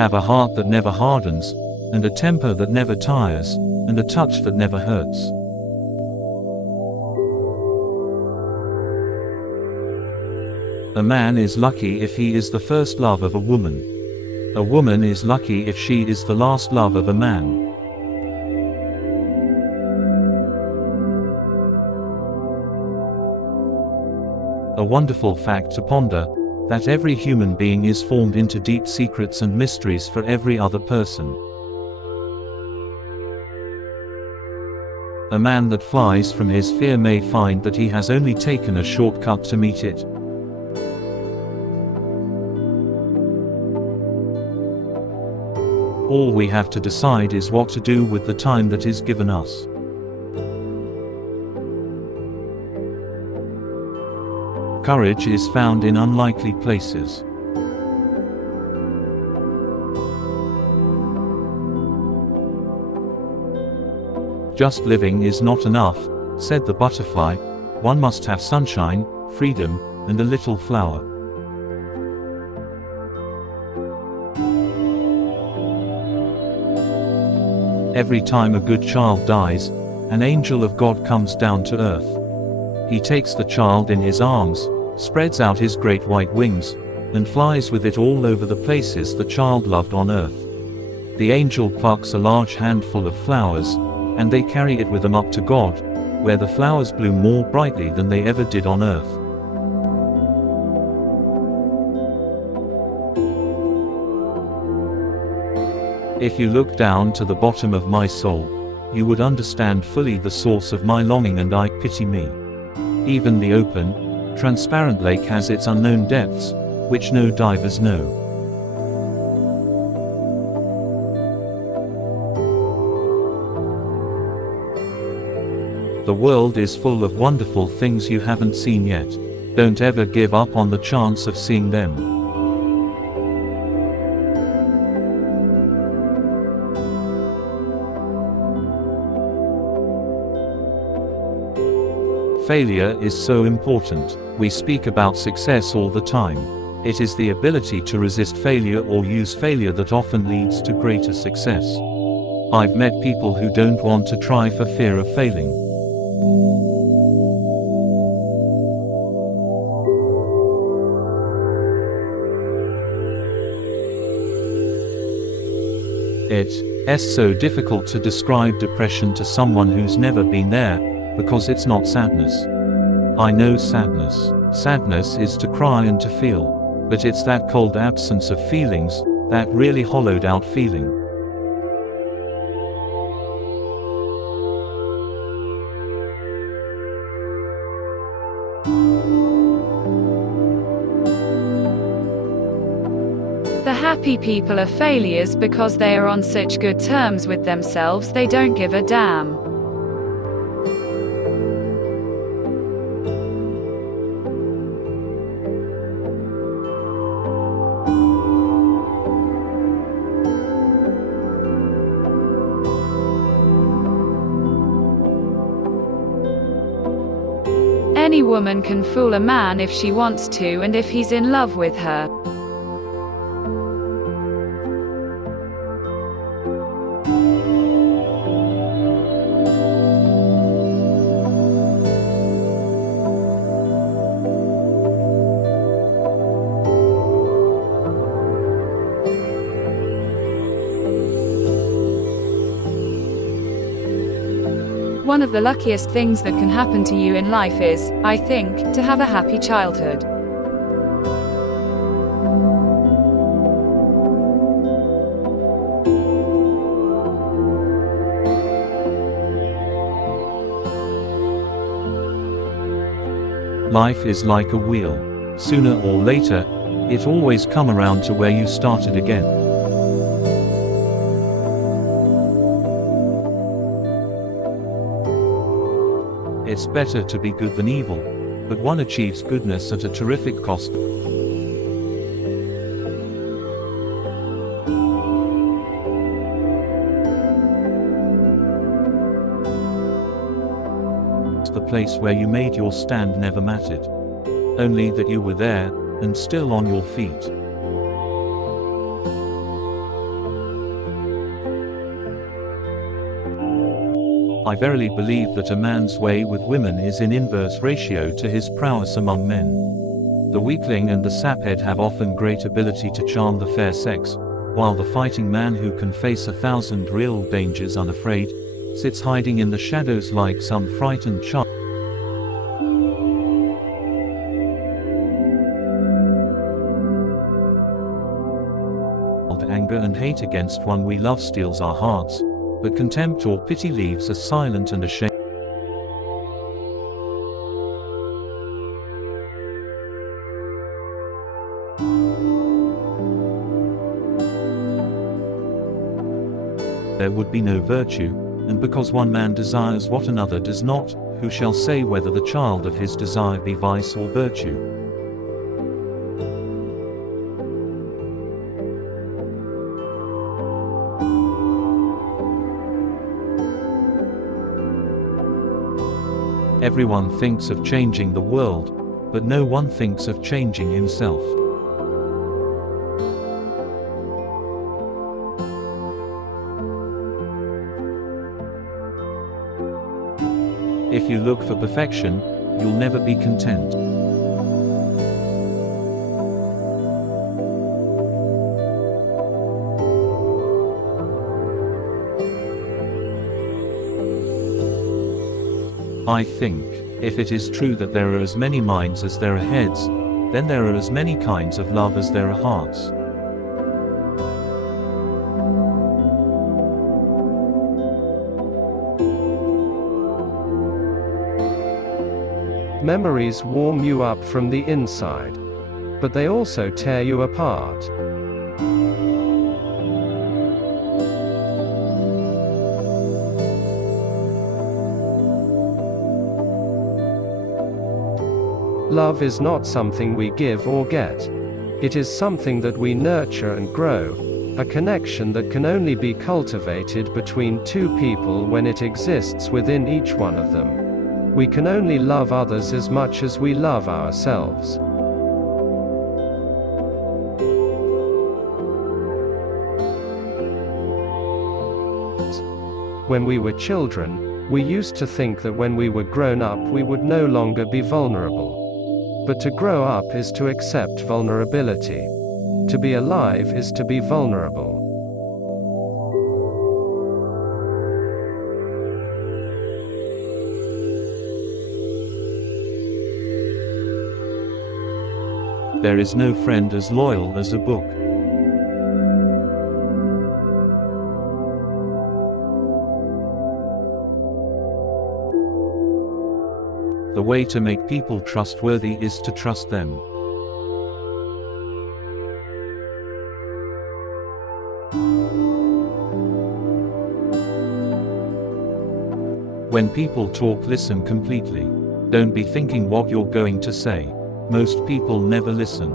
have a heart that never hardens, and a temper that never tires, and a touch that never hurts. A man is lucky if he is the first love of a woman. A woman is lucky if she is the last love of a man. A wonderful fact to ponder, that every human being is formed into deep secrets and mysteries for every other person. A man that flies from his fear may find that he has only taken a shortcut to meet it. All we have to decide is what to do with the time that is given us. Courage is found in unlikely places. Just living is not enough, said the butterfly. One must have sunshine, freedom, and a little flower. Every time a good child dies, an angel of God comes down to earth. He takes the child in his arms, spreads out his great white wings, and flies with it all over the places the child loved on earth. The angel plucks a large handful of flowers, and they carry it with them up to God, where the flowers bloom more brightly than they ever did on earth. If you look down to the bottom of my soul, you would understand fully the source of my longing, and I pity me. Even the open, transparent lake has its unknown depths, which no divers know. The world is full of wonderful things you haven't seen yet. Don't ever give up on the chance of seeing them. Failure is so important. We speak about success all the time. It is the ability to resist failure or use failure that often leads to greater success. I've met people who don't want to try for fear of failing. It's so difficult to describe depression to someone who's never been there, because it's not sadness. I know sadness. Sadness is to cry and to feel. But it's that cold absence of feelings, that really hollowed out feeling. The happy people are failures because they are on such good terms with themselves they don't give a damn. Any woman can fool a man if she wants to and if he's in love with her. One of the luckiest things that can happen to you in life is, I think, to have a happy childhood. Life is like a wheel. Sooner or later, it always comes around to where you started again. It's better to be good than evil, but one achieves goodness at a terrific cost. The place where you made your stand never mattered. Only that you were there, and still on your feet. I verily believe that a man's way with women is in inverse ratio to his prowess among men. The weakling and the saphead have often great ability to charm the fair sex, while the fighting man who can face 1,000 real dangers unafraid, sits hiding in the shadows like some frightened child. Anger and hate against one we love steals our hearts, but contempt or pity leaves us silent and ashamed. There would be no virtue, and because one man desires what another does not, who shall say whether the child of his desire be vice or virtue? Everyone thinks of changing the world, but no one thinks of changing himself. If you look for perfection, you'll never be content. I think, if it is true that there are as many minds as there are heads, then there are as many kinds of love as there are hearts. Memories warm you up from the inside, but they also tear you apart. Love is not something we give or get. It is something that we nurture and grow, a connection that can only be cultivated between two people when it exists within each one of them. We can only love others as much as we love ourselves. When we were children, we used to think that when we were grown up we would no longer be vulnerable. But to grow up is to accept vulnerability. To be alive is to be vulnerable. There is no friend as loyal as a book. The way to make people trustworthy is to trust them. When people talk, listen completely. Don't be thinking what you're going to say. Most people never listen.